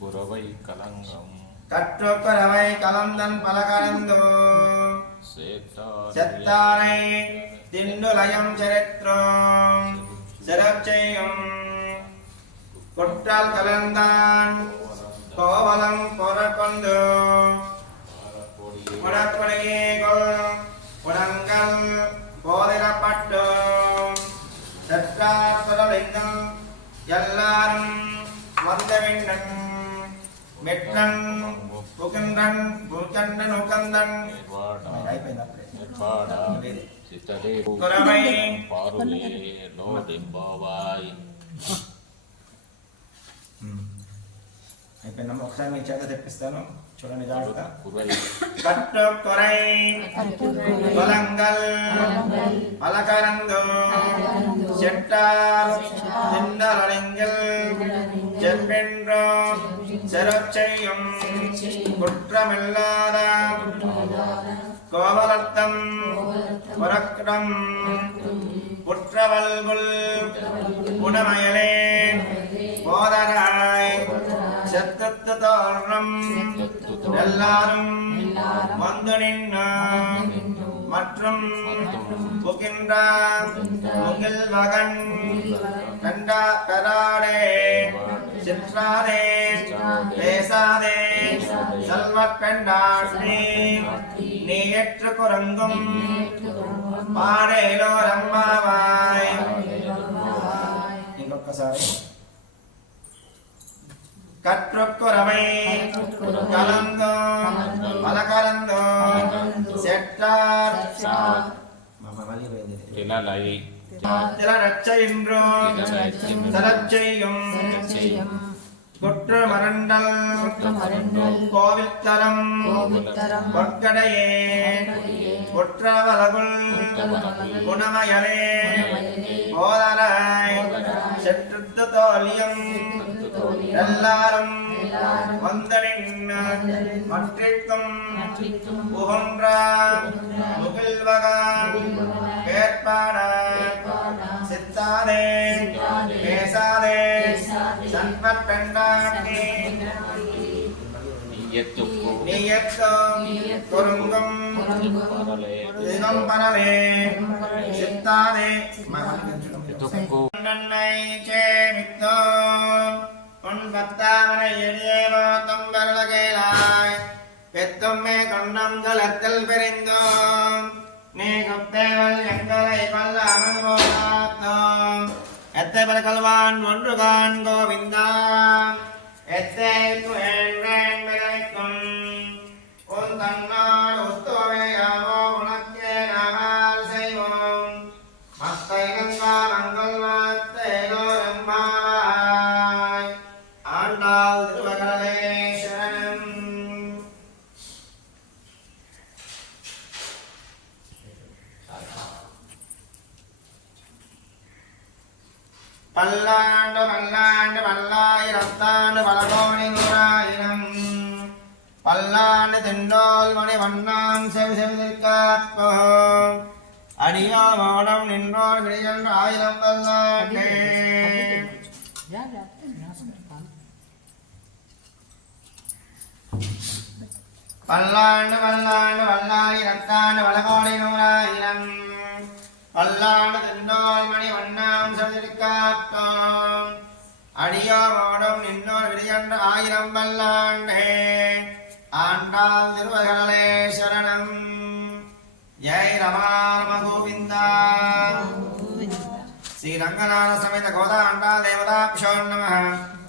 குரவை கலங்கம் கற்றுக்குரவை கலந்தன் பலகலந்தோ செத்தாரை திண்டுலயம் சரித்திரம் சிறச்செய்யும் குற்றால் கலந்தான் கோவலம் பொறக்கொண்டு உடற்பொடியே உடங்கள் போதிடப்பட்டு செற்றார் குரலிங்கம் எல்லாரும் வந்தவிண்டன் மெட்டன் புகன்றன் புகன்றன் உகந்தன் குரவை பாருலே நோடெம்பாவாய் అయిపోయిందమ్మ ఒకసారి మీ చేత తెప్పిస్తాను చూడండి జాగ్రత్త కట్టుకొరై కొలంగల్ పలకరందు చెట్టార్ తిన్నలింగల్ చెప్పిండ్రో చెరొచ్చయ్యం కుట్రమిల్లాద கோவலத்தம் புறக்டம் புற்றவல்குல் குணமயலே போதராய் செத்தத்து தோன்றம் எல்லாரும் வந்து நின்ன மற்றும் புகின்ற முகில் மகன் கண்டா பெறாடே சிற்றாதே பேசாதே செல்வப் பெண்டாட்டி நீ ஏற்று குரங்கும் பாடேலோ ரம்மாவாய் ఇంకొకసారి கற்றுக்குரவை கலந்தோ பலகலந்தோ செட்டார் திலரச்சையின்றோ சரச்செய்யும் குற்ற மரண்டல் கோவித்தரம் பொற்கடையே குற்றவலகுள் குணமயலே போதராய் செற்று தோழியம் எல்லாரும் வந்தனின் மற்றிக்கும் புகன்ற முகில்வகான் கேட்பான சித்தாதே பேசாதே சன்பத் பெண்டாட்டி நீயத்தும் குறுங்கும் தினம் பரலே சித்தாதே நன்னை சேமித்தோ உன் பத்தாமரை எளியேவோ தொம்பருளகேலாய் பெத்தும்மே கொண்டம் கலத்தில் பிரிந்தோம் நீ குத்தேவல் எங்களை கொல்லாமல் போராத்தோம் எத்தை பல கல்வான் ஒன்று கான் கோவிந்தா எத்தை வேண்டேன் விளைக்கும் உன் தன்னால் உத்தோவையாவோ உனக்கே நாங்கள் செய்வோம் மத்த இனங்கால் அங்கள் வார்த்தையோ எம்மாவாய் ஆண்டாள் திருவகலே சரணம் பல்லாண்டு பல்லாண்டு பல்லாயிரத்தாண்டு பலகோணி நூறாயிரம் பல்லாண்டு தென்னோல் மணி வண்ணாம் செவி செவிக்காப்போம் அடியோ மோடம் நின்றோர் விழியல் ஆயிரம் பல்லாண்டே பல்லாண்டு பல்லாண்டு பல்லாயிரத்தாண்டு பலகோணி நூறாயிரம் பல்லாண்டு தென்னோல் மணி வண்ணாம் செவிக்காப்போம் அடியோ மோடம் நின்றோர் விழியல் ஆயிரம் பல்லாண்டே ஆண்டாள் திருவகலே சரணம் ஜெய் ரமண கோவிந்தா ஸ்ரீ ரங்கநாத சமேத கோதாண்டா தேவதாபிஷோ நமः